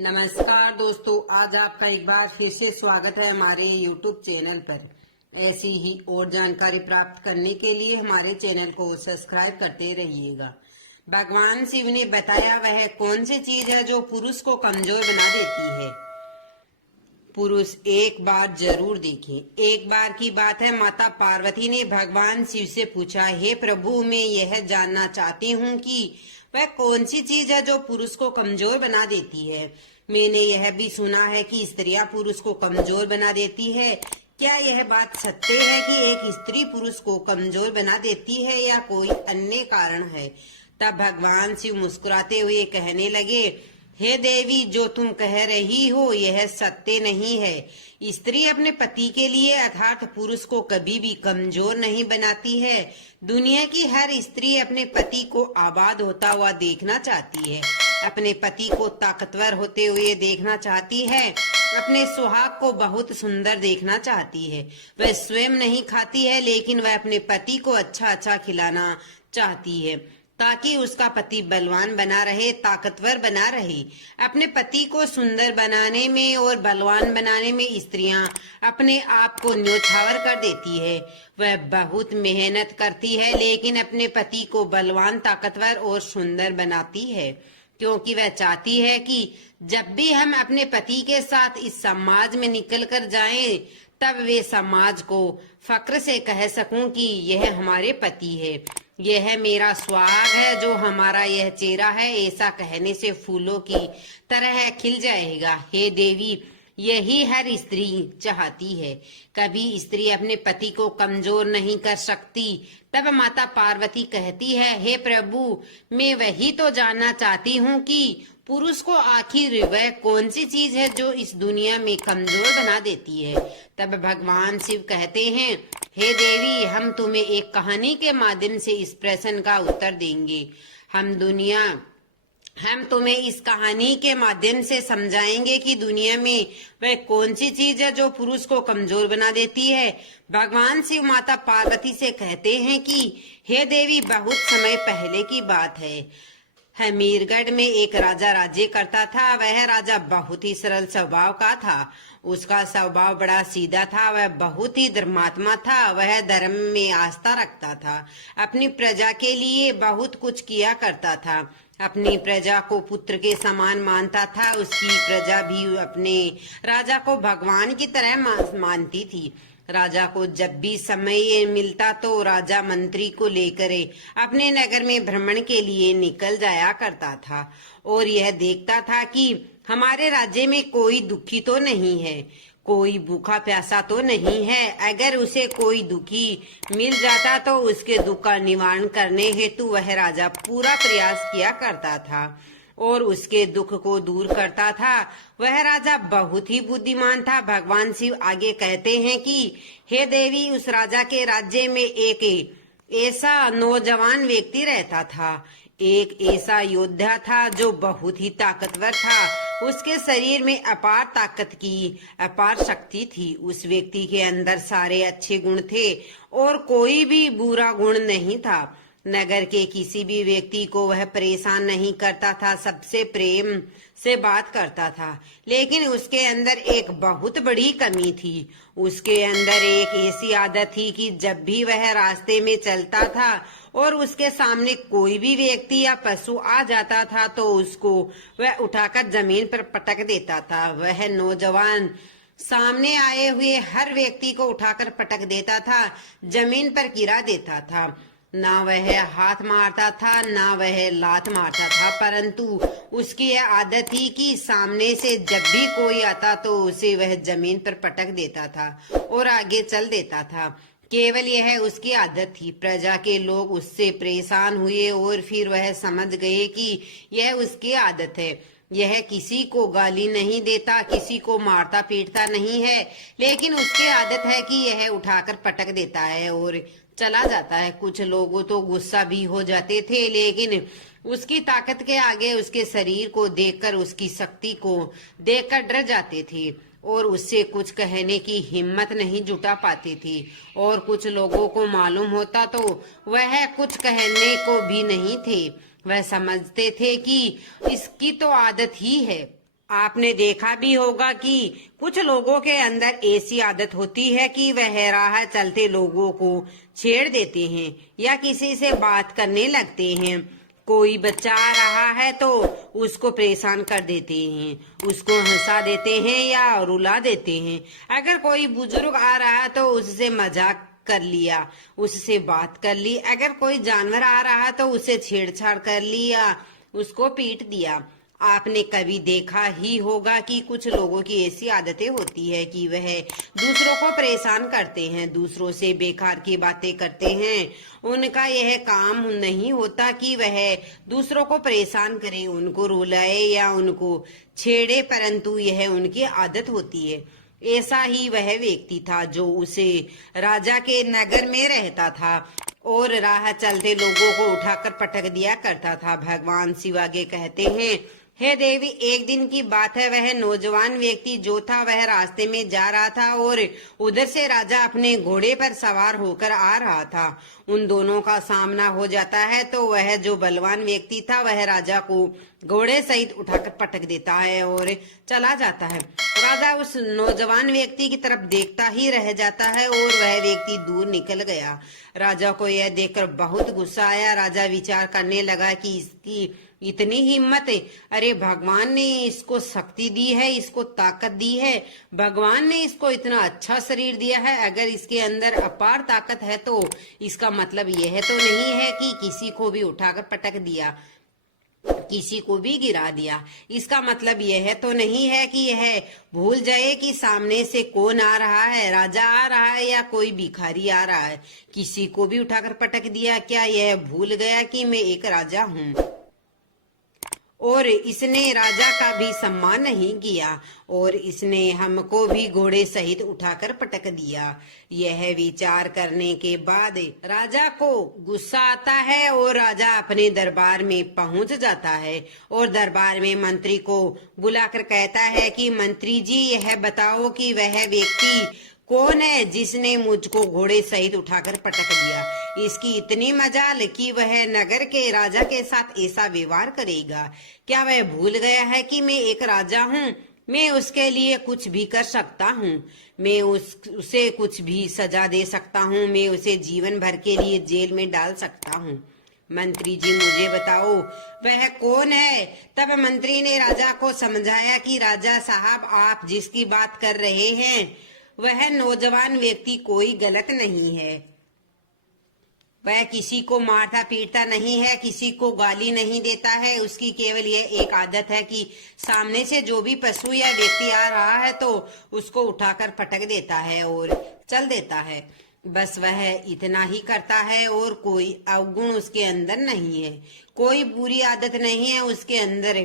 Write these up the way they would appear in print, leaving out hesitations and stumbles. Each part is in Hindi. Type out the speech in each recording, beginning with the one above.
नमस्कार दोस्तों, आज आपका एक बार फिर से स्वागत है हमारे YouTube चैनल पर। ऐसी ही और जानकारी प्राप्त करने के लिए हमारे चैनल को सब्सक्राइब करते रहिएगा। भगवान शिव ने बताया वह कौन सी चीज है जो पुरुष को कमजोर बना देती है। पुरुष एक बार जरूर देखें। एक बार की बात है, माता पार्वती ने भगवान शिव से पूछा, हे प्रभु, मैं यह जानना चाहती हूँ कि वह कौन सी चीज है जो पुरुष को कमजोर बना देती है। मैंने यह भी सुना है कि स्त्रियां पुरुष को कमजोर बना देती है। क्या यह बात सत्य है कि एक स्त्री पुरुष को कमजोर बना देती है या कोई अन्य कारण है? तब भगवान शिव मुस्कुराते हुए कहने लगे, हे देवी, जो तुम कह रही हो यह सत्य नहीं है। स्त्री अपने पति के लिए अर्थात पुरुष को कभी भी कमजोर नहीं बनाती है। दुनिया की हर स्त्री अपने पति को आबाद होता हुआ देखना चाहती है, अपने पति को ताकतवर होते हुए देखना चाहती है, अपने सुहाग को बहुत सुंदर देखना चाहती है। वह स्वयं नहीं खाती है, लेकिन वह अपने पति को अच्छा अच्छा खिलाना चाहती है ताकि उसका पति बलवान बना रहे, ताकतवर बना रहे। अपने पति को सुंदर बनाने में और बलवान बनाने में स्त्रियां अपने आप को न्योछावर कर देती है। वह बहुत मेहनत करती है, लेकिन अपने पति को बलवान, ताकतवर और सुंदर बनाती है, क्योंकि वह चाहती है कि जब भी हम अपने पति के साथ इस समाज में निकल कर जाएं, तब वे समाज को फक्र से कह सकूं कि यह हमारे पति है, यह मेरा सुहाग है, जो हमारा यह चेहरा है। ऐसा कहने से फूलों की तरह खिल जाएगा। हे देवी, यही हर स्त्री चाहती है। कभी स्त्री अपने पति को कमजोर नहीं कर सकती। तब माता पार्वती कहती है, हे प्रभु, मैं वही तो जानना चाहती हूँ कि पुरुष को आखिर वह कौन सी चीज है जो इस दुनिया में कमजोर बना देती है। तब भगवान शिव कहते हैं, हे देवी, हम तुम्हें एक कहानी के माध्यम से इस प्रश्न का उत्तर देंगे। हम तुम्हें इस कहानी के माध्यम से समझाएंगे कि दुनिया में वह कौन सी चीज है जो पुरुष को कमजोर बना देती है। भगवान शिव माता पार्वती से कहते हैं कि हे देवी, बहुत समय पहले की बात है। हमीरगढ़ में एक राजा राज्य करता था। वह राजा बहुत ही सरल स्वभाव का था। उसका स्वभाव बड़ा सीधा था। वह बहुत ही धर्मात्मा था। वह धर्म में आस्था रखता था। अपनी प्रजा के लिए बहुत कुछ किया करता था। अपनी प्रजा को पुत्र के समान मानता था। उसकी प्रजा भी अपने राजा को भगवान की तरह मानती थी। राजा को जब भी समय मिलता तो राजा मंत्री को लेकर अपने नगर में भ्रमण के लिए निकल जाया करता था और यह देखता था कि हमारे राज्य में कोई दुखी तो नहीं है, कोई भूखा प्यासा तो नहीं है। अगर उसे कोई दुखी मिल जाता तो उसके दुख का निवारण करने हेतु वह राजा पूरा प्रयास किया करता था और उसके दुख को दूर करता था। वह राजा बहुत ही बुद्धिमान था। भगवान शिव आगे कहते हैं कि हे देवी, उस राजा के राज्य में एक ऐसा नौजवान व्यक्ति रहता था। एक ऐसा योद्धा था जो बहुत ही ताकतवर था। उसके शरीर में अपार ताकत की अपार शक्ति थी। उस व्यक्ति के अंदर सारे अच्छे गुण थे और कोई भी बुरा गुण नहीं था। नगर के किसी भी व्यक्ति को वह परेशान नहीं करता था, सबसे प्रेम से बात करता था। लेकिन उसके अंदर एक बहुत बड़ी कमी थी। उसके अंदर एक ऐसी आदत थी कि जब भी वह रास्ते में चलता था और उसके सामने कोई भी व्यक्ति या पशु आ जाता था तो उसको वह उठाकर जमीन पर पटक देता था। वह नौजवान सामने आए हुए हर व्यक्ति को उठाकर पटक देता था, जमीन पर गिरा देता था। ना वह हाथ मारता था, ना वह लात मारता था, परंतु उसकी यह आदत थी कि सामने से जब भी कोई आता तो उसे वह जमीन पर पटक देता था और आगे चल देता था। केवल यह उसकी आदत थी। प्रजा के लोग उससे परेशान हुए और फिर वह समझ गए कि यह उसकी आदत है। यह किसी को गाली नहीं देता, किसी को मारता पीटता नहीं है, लेकिन उसकी आदत है कि यह उठाकर पटक देता है और चला जाता है। कुछ लोगों तो गुस्सा भी हो जाते थे, लेकिन उसकी ताकत के आगे उसके शरीर को देखकर, उसकी शक्ति को देखकर डर जाते थे और उससे कुछ कहने की हिम्मत नहीं जुटा पाती थी। और कुछ लोगों को मालूम होता तो वह कुछ कहने को भी नहीं थे। वह समझते थे कि इसकी तो आदत ही है। आपने देखा भी होगा कि कुछ लोगों के अंदर ऐसी आदत होती है कि वह राह चलते लोगों को छेड़ देते हैं या किसी से बात करने लगते हैं। कोई बच्चा आ रहा है तो उसको परेशान कर देते हैं, उसको हंसा देते हैं या रुला देते हैं। अगर कोई बुजुर्ग आ रहा है तो उससे मजाक कर लिया, उससे बात कर ली। अगर कोई जानवर आ रहा है तो उससे छेड़छाड़ कर ली या उसको पीट दिया। आपने कभी देखा ही होगा कि कुछ लोगों की ऐसी आदतें होती है कि वह दूसरों को परेशान करते हैं, दूसरों से बेकार की बातें करते हैं। उनका यह काम नहीं होता कि वह दूसरों को परेशान करें, उनको रुलाए या उनको छेड़े, परंतु यह उनकी आदत होती है। ऐसा ही वह व्यक्ति था जो उसे राजा के नगर में रहता था और राह चलते लोगों को उठाकर पटक दिया करता था। भगवान शिव आगे कहते हैं, हे देवी, एक दिन की बात है, वह नौजवान व्यक्ति जो था वह रास्ते में जा रहा था और उधर से राजा अपने घोड़े पर सवार होकर आ रहा था। उन दोनों का सामना हो जाता है तो वह जो बलवान व्यक्ति था वह राजा को घोड़े सहित उठाकर पटक देता है और चला जाता है। राजा उस नौजवान व्यक्ति की तरफ देखता ही रह जाता है और वह व्यक्ति दूर निकल गया। राजा को यह देखकर बहुत गुस्सा आया। राजा विचार करने लगा कि इसकी इतनी हिम्मत है, अरे भगवान ने इसको शक्ति दी है, इसको ताकत दी है, भगवान ने इसको इतना अच्छा शरीर दिया है। अगर इसके अंदर अपार ताकत है तो इसका मतलब यह तो नहीं है कि किसी को भी उठाकर पटक दिया, किसी को भी गिरा दिया। इसका मतलब यह तो नहीं है कि यह भूल जाए कि सामने से कौन आ रहा है, राजा आ रहा है या कोई भिखारी आ रहा है। किसी को भी उठाकर पटक दिया, क्या यह भूल गया कि मैं एक राजा हूँ? और इसने राजा का भी सम्मान नहीं किया और इसने हमको भी घोड़े सहित उठाकर पटक दिया। यह विचार करने के बाद राजा को गुस्सा आता है और राजा अपने दरबार में पहुंच जाता है और दरबार में मंत्री को बुलाकर कहता है कि मंत्री जी, यह बताओ कि वह व्यक्ति कौन है जिसने मुझको घोड़े सहित उठाकर पटक दिया। इसकी इतनी मजाल कि वह नगर के राजा के साथ ऐसा व्यवहार करेगा। क्या वह भूल गया है कि मैं एक राजा हूँ? मैं उसके लिए कुछ भी कर सकता हूँ, मैं उसे कुछ भी सजा दे सकता हूँ, मैं उसे जीवन भर के लिए जेल में डाल सकता हूँ। मंत्री जी, मुझे बताओ वह कौन है? तब मंत्री ने राजा को समझाया कि राजा साहब, आप जिसकी बात कर रहे हैं वह नौजवान व्यक्ति कोई गलत नहीं है। वह किसी को मारता पीटता नहीं है, किसी को गाली नहीं देता है। उसकी केवल यह एक आदत है कि सामने से जो भी पशु या व्यक्ति आ रहा है तो उसको उठाकर पटक देता है और चल देता है। बस वह इतना ही करता है और कोई अवगुण उसके अंदर नहीं है, कोई बुरी आदत नहीं है उसके अंदर।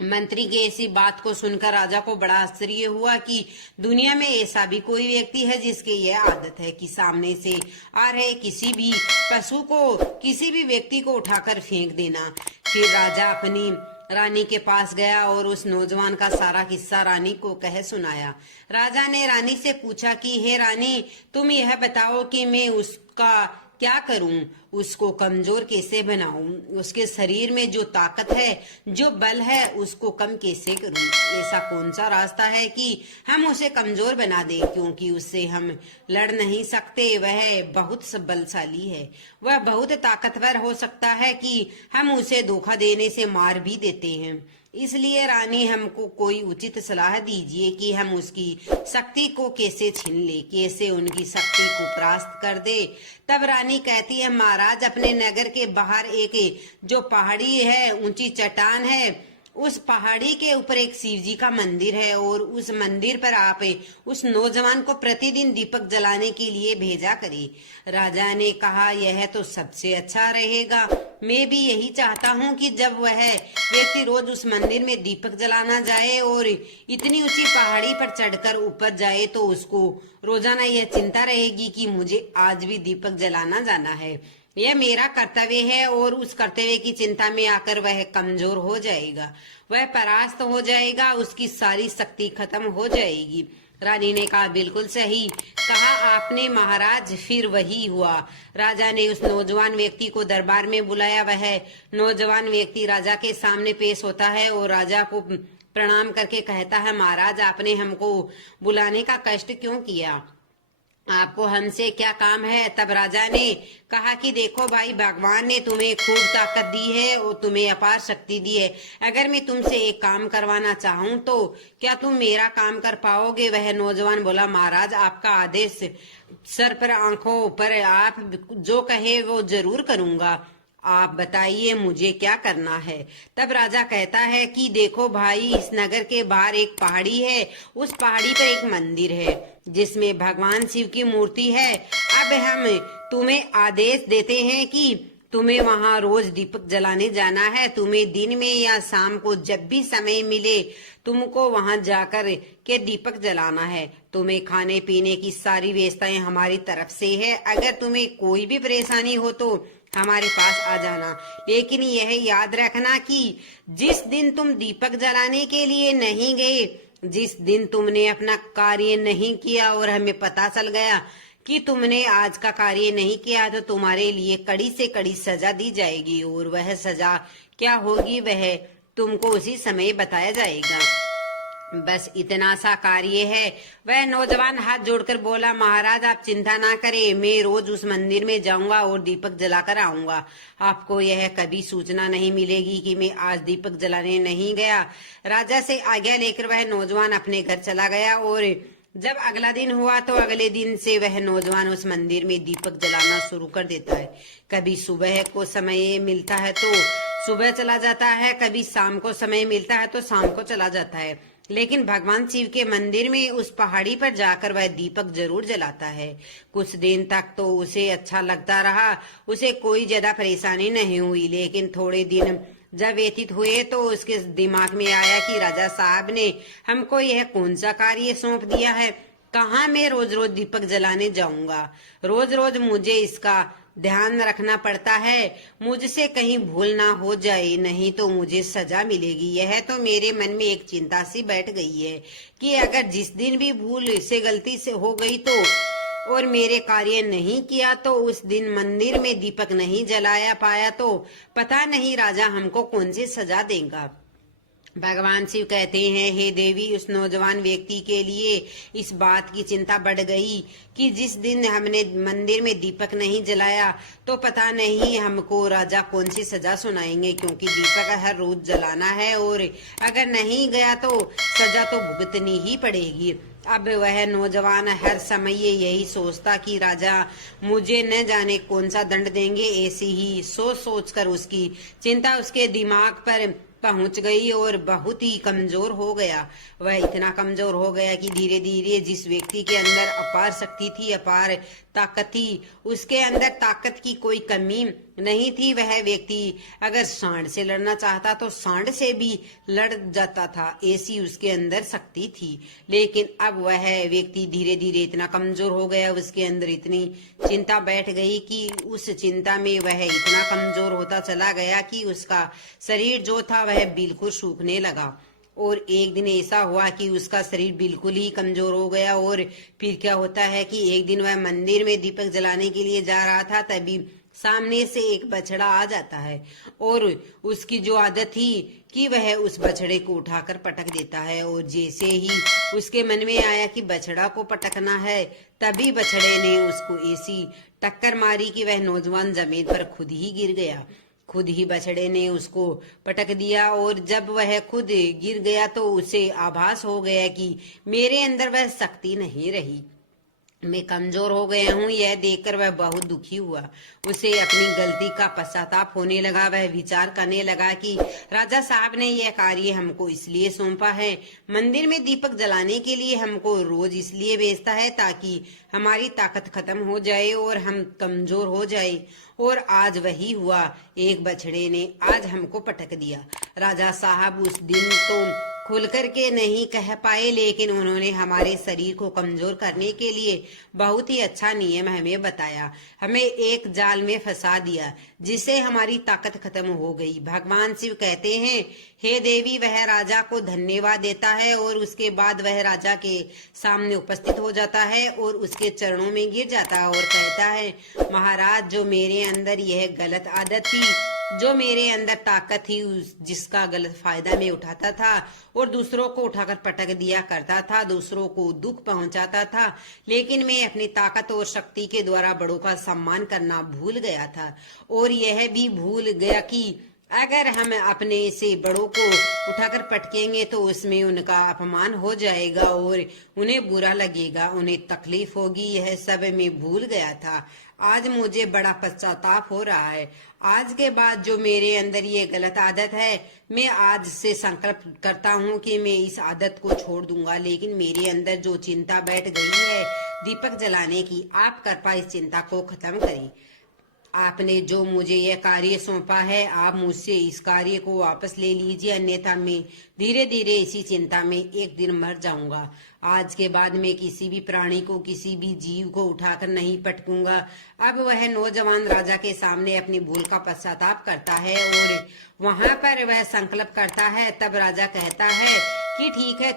मंत्री की ऐसी बात को सुनकर राजा को बड़ा आश्चर्य हुआ कि दुनिया में ऐसा भी कोई व्यक्ति है जिसकी यह आदत है कि सामने से आ रहे किसी भी पशु को, किसी भी व्यक्ति को उठाकर फेंक देना। फिर राजा अपनी रानी के पास गया और उस नौजवान का सारा किस्सा रानी को कह सुनाया। राजा ने रानी से पूछा कि हे रानी, तुम यह बताओ कि मैं उसका क्या करूं, उसको कमजोर कैसे बनाऊं, उसके शरीर में जो ताकत है, जो बल है, उसको कम कैसे करूं? ऐसा कौन सा रास्ता है कि हम उसे कमजोर बना दें, क्योंकि उससे हम लड़ नहीं सकते। वह बहुत बलशाली है, वह बहुत ताकतवर हो सकता है कि हम उसे धोखा देने से मार भी देते हैं। इसलिए रानी, हमको कोई उचित सलाह दीजिए कि हम उसकी शक्ति को कैसे छीन ले, कैसे उनकी शक्ति को परास्त कर दे। तब रानी कहती है, महाराज, अपने नगर के बाहर एक जो पहाड़ी है, ऊंची चट्टान है, उस पहाड़ी के ऊपर एक शिव जी का मंदिर है और उस मंदिर पर आप उस नौजवान को प्रतिदिन दीपक जलाने के लिए भेजा करें। राजा ने कहा, यह तो सबसे अच्छा रहेगा। मैं भी यही चाहता हूँ कि जब वह व्यक्ति रोज उस मंदिर में दीपक जलाना जाए और इतनी ऊंची पहाड़ी पर चढ़कर ऊपर जाए तो उसको रोजाना यह चिंता रहेगी कि मुझे आज भी दीपक जलाना जाना है। यह मेरा कर्तव्य है और उस कर्तव्य की चिंता में आकर वह कमजोर हो जाएगा, वह परास्त हो जाएगा, उसकी सारी शक्ति खत्म हो जाएगी। रानी ने कहा, बिल्कुल सही कहा आपने महाराज। फिर वही हुआ। राजा ने उस नौजवान व्यक्ति को दरबार में बुलाया। वह नौजवान व्यक्ति राजा के सामने पेश होता है और राजा को प्रणाम करके कहता है, महाराज आपने हमको बुलाने का कष्ट क्यों किया, आपको हमसे क्या काम है। तब राजा ने कहा कि देखो भाई, भगवान ने तुम्हें खूब ताकत दी है और तुम्हें अपार शक्ति दी है। अगर मैं तुमसे एक काम करवाना चाहूं तो क्या तुम मेरा काम कर पाओगे। वह नौजवान बोला, महाराज आपका आदेश सर पर आंखों पर, आप जो कहे वो जरूर करूंगा, आप बताइए मुझे क्या करना है। तब राजा कहता है कि देखो भाई, इस नगर के बाहर एक पहाड़ी है, उस पहाड़ी पर एक मंदिर है जिसमें भगवान शिव की मूर्ति है। अब हम तुम्हें आदेश देते हैं कि तुम्हें वहां रोज दीपक जलाने जाना है। तुम्हें दिन में या शाम को जब भी समय मिले तुमको वहां जाकर के दीपक जलाना है। तुम्हें खाने पीने की सारी व्यवस्थाएं हमारी तरफ से है। अगर तुम्हें कोई भी परेशानी हो तो हमारे पास आ जाना, लेकिन यह याद रखना कि जिस दिन तुम दीपक जलाने के लिए नहीं गए, जिस दिन तुमने अपना कार्य नहीं किया और हमें पता चल गया कि तुमने आज का कार्य नहीं किया, तो तुम्हारे लिए कड़ी से कड़ी सजा दी जाएगी। और वह सजा क्या होगी वह तुमको उसी समय बताया जाएगा। बस इतना सा कार्य है। वह नौजवान हाथ जोड़कर बोला, महाराज आप चिंता ना करें, मैं रोज उस मंदिर में जाऊंगा और दीपक जलाकर आऊंगा। आपको यह कभी सूचना नहीं मिलेगी कि मैं आज दीपक जलाने नहीं गया। राजा से आज्ञा लेकर वह नौजवान अपने घर चला गया। और जब अगला दिन हुआ तो अगले दिन से वह नौजवान उस मंदिर में दीपक जलाना शुरू कर देता है। कभी सुबह को समय मिलता है तो सुबह चला जाता है, कभी शाम को समय मिलता है तो शाम को चला जाता है, लेकिन भगवान शिव के मंदिर में उस पहाड़ी पर जाकर वह दीपक जरूर जलाता है। कुछ दिन तक तो उसे अच्छा लगता रहा, उसे कोई ज्यादा परेशानी नहीं हुई। लेकिन थोड़े दिन जब व्यतीत हुए तो उसके दिमाग में आया कि राजा साहब ने हमको यह कौन सा कार्य सौंप दिया है, कहाँ मैं रोज रोज दीपक जलाने जाऊंगा। रोज रोज मुझे इसका ध्यान रखना पड़ता है, मुझसे कहीं भूल ना हो जाए, नहीं तो मुझे सजा मिलेगी। यह तो मेरे मन में एक चिंता सी बैठ गई है कि अगर जिस दिन भी भूल से गलती से हो गई तो और मेरे कार्य नहीं किया तो उस दिन मंदिर में दीपक नहीं जलाया पाया तो पता नहीं राजा हमको कौन सी सजा देगा। भगवान शिव कहते हैं, हे देवी, उस नौजवान व्यक्ति के लिए इस बात की चिंता बढ़ गई कि जिस दिन हमने मंदिर में दीपक नहीं जलाया तो पता नहीं हमको राजा कौन सी सजा सुनाएंगे, क्योंकि दीपक हर रोज जलाना है और अगर नहीं गया तो सजा तो भुगतनी ही पड़ेगी। अब वह नौजवान हर समय यही सोचता कि राजा मुझे न जाने कौन सा दंड देंगे। ऐसी ही सोच सोचकर उसकी चिंता उसके दिमाग पर पहुंच गई और बहुत ही कमजोर हो गया। वह इतना कमजोर हो गया कि धीरे धीरे जिस व्यक्ति के अंदर अपार शक्ति थी, अपार ताकत थी, उसके अंदर ताकत की कोई कमी नहीं थी। वह व्यक्ति अगर सांड से लड़ना चाहता तो सांड से भी लड़ जाता था, ऐसी उसके अंदर शक्ति थी। लेकिन अब वह व्यक्ति धीरे धीरे इतना कमजोर हो गया, उसके अंदर इतनी चिंता बैठ गई कि उस चिंता में वह इतना कमजोर होता चला गया कि उसका शरीर जो था वह बिल्कुल सूखने लगा। और एक दिन ऐसा हुआ कि उसका शरीर बिल्कुल ही कमजोर हो गया। और फिर क्या होता है कि एक दिन वह मंदिर में दीपक जलाने के लिए जा रहा था, तभी सामने से एक बछड़ा आ जाता है और उसकी जो आदत थी कि वह उस बछड़े को उठाकर पटक देता है। और जैसे ही उसके मन में आया कि बछड़ा को पटकना है, तभी बछड़े ने उसको ऐसी टक्कर मारी कि वह नौजवान जमीन पर खुद ही गिर गया। खुद ही बछड़े ने उसको पटक दिया और जब वह खुद गिर गया तो उसे आभास हो गया कि मेरे अंदर वह शक्ति नहीं रही, मैं कमजोर हो गया हूँ। यह देखकर वह बहुत दुखी हुआ, उसे अपनी गलती का पश्चाताप होने लगा। वह विचार करने लगा कि राजा साहब ने यह कार्य हमको इसलिए सौंपा है, मंदिर में दीपक जलाने के लिए हमको रोज इसलिए भेजता है ताकि हमारी ताकत खत्म हो जाए और हम कमजोर हो जाए। और आज वही हुआ, एक बछड़े ने आज हमको पटक दिया। राजा साहब उस दिन तो खुल करके नहीं कह पाए, लेकिन उन्होंने हमारे शरीर को कमजोर करने के लिए बहुत ही अच्छा नियम हमें बताया, हमें एक जाल में फंसा दिया जिससे हमारी ताकत खत्म हो गई। भगवान शिव कहते हैं, हे देवी, वह राजा को धन्यवाद देता है और उसके बाद वह राजा के सामने उपस्थित हो जाता है और उसके चरणों में गिर जाता है और कहता है, महाराज, जो मेरे अंदर यह गलत आदत थी जो मेरे अंदर ताकत थी जिसका गलत फायदा मैं उठाता था और दूसरों को उठाकर पटक दिया करता था, दूसरों को दुख पहुंचाता था, लेकिन मैं अपनी ताकत और शक्ति के द्वारा बड़ों का सम्मान करना भूल गया था और यह भी भूल गया कि अगर हम अपने से बड़ों को उठाकर पटकेंगे तो उसमें उनका अपमान हो जाएगा और उन्हें बुरा लगेगा, उन्हें तकलीफ होगी। यह सब मैं भूल गया था। आज मुझे बड़ा पश्चाताप हो रहा है। आज के बाद जो मेरे अंदर ये गलत आदत है, मैं आज से संकल्प करता हूँ कि मैं इस आदत को छोड़ दूंगा। लेकिन मेरे अंदर जो चिंता बैठ गई है दीपक जलाने की, आप कृपया इस चिंता को खत्म करें। आपने जो मुझे यह कार्य सौंपा है, आप मुझसे इस कार्य को वापस ले लीजिए, अन्यथा मैं धीरे धीरे इसी चिंता में एक दिन मर जाऊंगा। आज के बाद मैं किसी भी प्राणी को, किसी भी जीव को उठाकर नहीं पटकूंगा। अब वह नौजवान राजा के सामने अपनी भूल का पश्चाताप करता है और वहां पर वह संकल्प करता है। तब राजा कहता है कि ठीक है,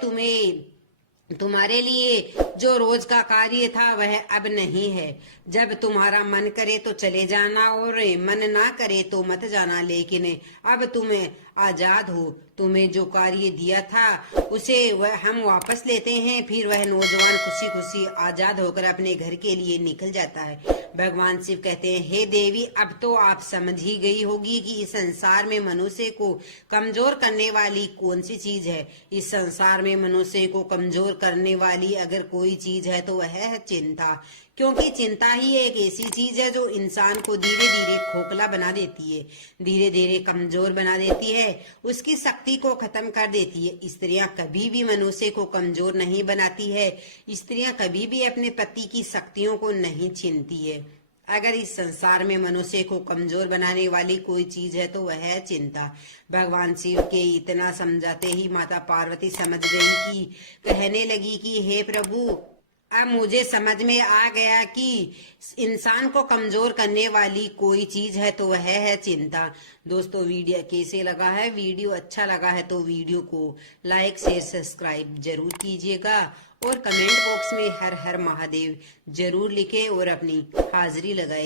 तुम्हारे लिए जो रोज का कार्य था वह अब नहीं है। जब तुम्हारा मन करे तो चले जाना और मन ना करे तो मत जाना, लेकिन अब तुम आजाद हो। तुम्हें जो कार्य दिया था उसे हम वापस लेते हैं। फिर वह नौजवान खुशी खुशी आजाद होकर अपने घर के लिए निकल जाता है। भगवान शिव कहते हैं, हे देवी, अब तो आप समझ ही गई होगी कि इस संसार में मनुष्य को कमजोर करने वाली कौन सी चीज है। इस संसार में मनुष्य को कमजोर करने वाली अगर कोई चीज है तो वह है चिंता, क्योंकि चिंता ही एक ऐसी चीज है जो इंसान को धीरे धीरे खोखला बना देती है, धीरे धीरे कमजोर बना देती है, उसकी शक्ति को खत्म कर देती है। स्त्रियां कभी भी मनुष्य को कमजोर नहीं बनाती है। स्त्रियां कभी भी अपने पति की शक्तियों को नहीं छीनती है। अगर इस संसार में मनुष्य को कमजोर बनाने वाली कोई चीज है तो वह है चिंता। भगवान शिव के इतना समझाते ही माता पार्वती समझ गई कि कहने लगी कि हे प्रभु, अब मुझे समझ में आ गया कि इंसान को कमजोर करने वाली कोई चीज है तो वह है चिंता। दोस्तों, वीडियो कैसे लगा है? वीडियो अच्छा लगा है तो वीडियो को लाइक शेयर सब्सक्राइब जरूर कीजिएगा और कमेंट बॉक्स में हर हर महादेव जरूर लिखे और अपनी हाजिरी लगाए।